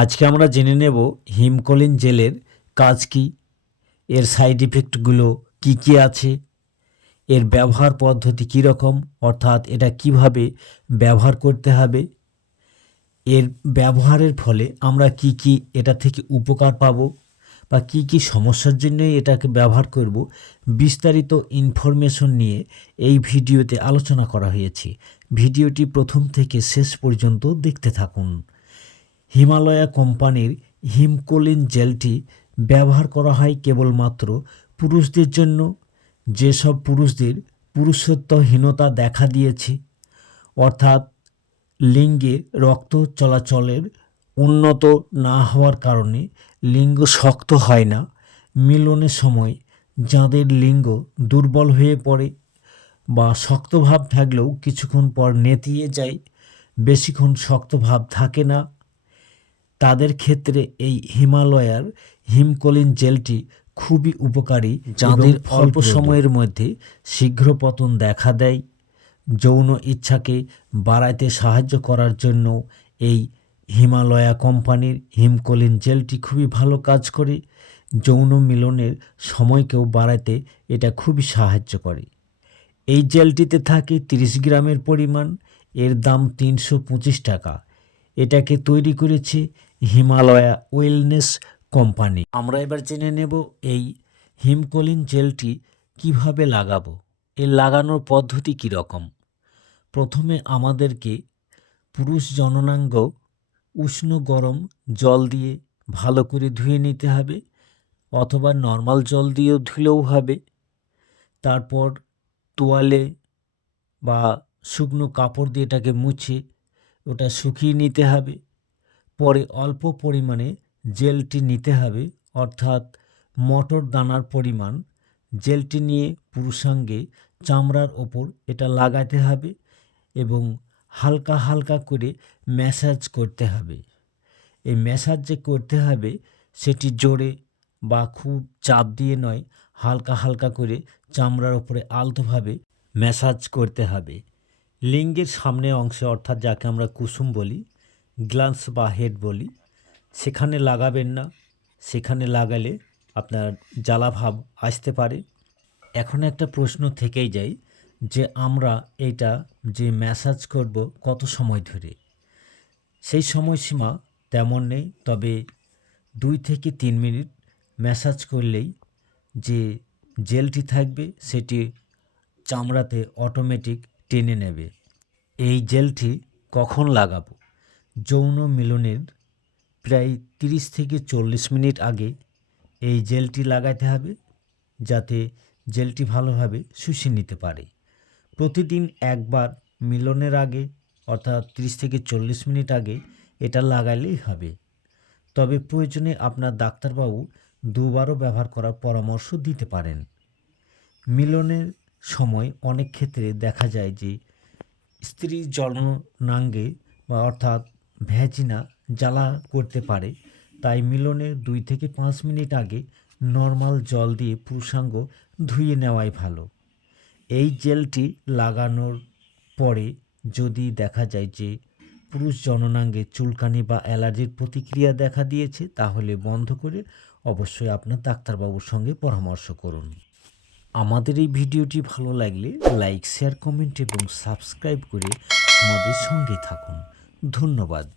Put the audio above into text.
আজকে আমরা জেনে নেব হিমকলিন জেলের কাজ কি, এর সাইড ইফেক্টগুলো কি কি আছে, এর ব্যবহার পদ্ধতি কী রকম, অর্থাৎ এটা কীভাবে ব্যবহার করতে হবে, এর ব্যবহারের ফলে আমরা কি কি এটা থেকে উপকার পাব বা কি কি সমস্যার জন্য এটাকে ব্যবহার করব, বিস্তারিত ইনফরমেশন নিয়ে এই ভিডিওতে আলোচনা করা হয়েছে। ভিডিওটি প্রথম থেকে শেষ পর্যন্ত দেখতে থাকুন। হিমালয়া কোম্পানির হিমকোলিন জেলটি ব্যবহার করা হয় কেবলমাত্র পুরুষদের জন্য। যেসব পুরুষদের পুরুষত্বহীনতা দেখা দিয়েছে, অর্থাৎ লিঙ্গে রক্ত চলাচলের উন্নত না হওয়ার কারণে লিঙ্গ শক্ত হয় না। মিলনের সময় যাদের লিঙ্গ দুর্বল হয়ে পড়ে বা শক্ত ভাব থাকলেও কিছুক্ষণ পর নেতিয়ে যায়, বেশিক্ষণ শক্ত ভাব থাকে না। তাদের ক্ষেত্রে এই হিমালয়ার হিমকলিন জেলটি খুবই উপকারী যাদের অল্প সময়ের মধ্যে শীঘ্র পতন দেখা দেয়। যৌন ইচ্ছাকে বাড়াইতে সাহায্য করার জন্য এই হিমালয়া কোম্পানির হিমকলিন জেলটি খুবই ভালো কাজ করে। যৌন মিলনের সময়কেও বাড়াইতে এটা খুবই সাহায্য করে। এই জেলটিতে থাকে তিরিশ গ্রামের পরিমাণ এর দাম তিনশো পঁচিশ টাকা। এটাকে তৈরি করেছে হিমালয়া ওয়েলনেস কোম্পানি। আমরা এবার জেনে নেব এই হিমকলিন জেলটি কীভাবে লাগাবো, এর লাগানোর পদ্ধতি কীরকম। প্রথমে আমাদেরকে পুরুষ জননাঙ্গ উষ্ণ গরম জল দিয়ে ভালো করে ধুয়ে নিতে হবে, অথবা নর্মাল জল দিয়েও ধুলেও হবে। তারপর তোয়ালে বা শুকনো কাপড় দিয়ে এটাকে মুছে ওটা শুকিয়ে নিতে হবে। পরে অল্প পরিমাণে জেলটি নিতে হবে, অর্থাৎ মটর দানার পরিমাণ জেলটি নিয়ে পুরুষাঙ্গে চামড়ার ওপর এটা লাগাতে হবে এবং হালকা হালকা করে ম্যাসাজ করতে হবে। এই ম্যাসাজ যে করতে হবে সেটি জোরে বা খুব চাপ দিয়ে নয়, হালকা হালকা করে চামড়ার ওপরে আলতোভাবে ম্যাসাজ করতে হবে। লিঙ্গের সামনে অংশে, অর্থাৎ যাকে আমরা কুসুম বলি গ্লান্স বা হেড বলি, সেখানে লাগাবেন না। সেখানে লাগালে আপনার জ্বালাভাব আসতে পারে। এখন একটা প্রশ্ন থেকেই যায় যে আমরা এটা যে ম্যাসাজ করব কত সময় ধরে? সেই সময়সীমা তেমন নেই, তবে দুই থেকে তিন মিনিট ম্যাসাজ করলেই যে জেলটি থাকবে, সেটি চামড়াতে অটোমেটিক টেনে নেবে। এই জেলটি কখন লাগাবো? যৌন মিলনের প্রায় তিরিশ থেকে চল্লিশ মিনিট আগে এই জেলটি লাগাতে হবে যাতে জেলটি ভালোভাবে শুষে নিতে পারে। প্রতিদিন একবার মিলনের আগে অর্থাৎ তিরিশ থেকে চল্লিশ মিনিট আগে এটা লাগালেই হবে। তবে প্রয়োজনে আপনার ডাক্তারবাবু দুবারও ব্যবহার করার পরামর্শ দিতে পারেন। মিলনের সময় অনেক ক্ষেত্রে দেখা যায় যে স্ত্রী জননাঙ্গে বা অর্থাৎ ভ্যাজিনা জ্বালা করতে পারে। তাই মিলনের দুই থেকে পাঁচ মিনিট আগে নর্মাল জল দিয়ে পুরুষাঙ্গ ধুয়ে নেওয়াই ভালো। এই জেলটি লাগানোর পরে যদি দেখা যায় যে পুরুষ জননাঙ্গে চুলকানি বা অ্যালার্জির প্রতিক্রিয়া দেখা দিয়েছে, তাহলে বন্ধ করে অবশ্যই আপনার ডাক্তারবাবুর সঙ্গে পরামর্শ করুন। আমাদের এই ভিডিওটি ভালো লাগলে লাইক, শেয়ার, কমেন্ট এবং সাবস্ক্রাইব করে আমাদের সঙ্গে থাকুন। ধন্যবাদ।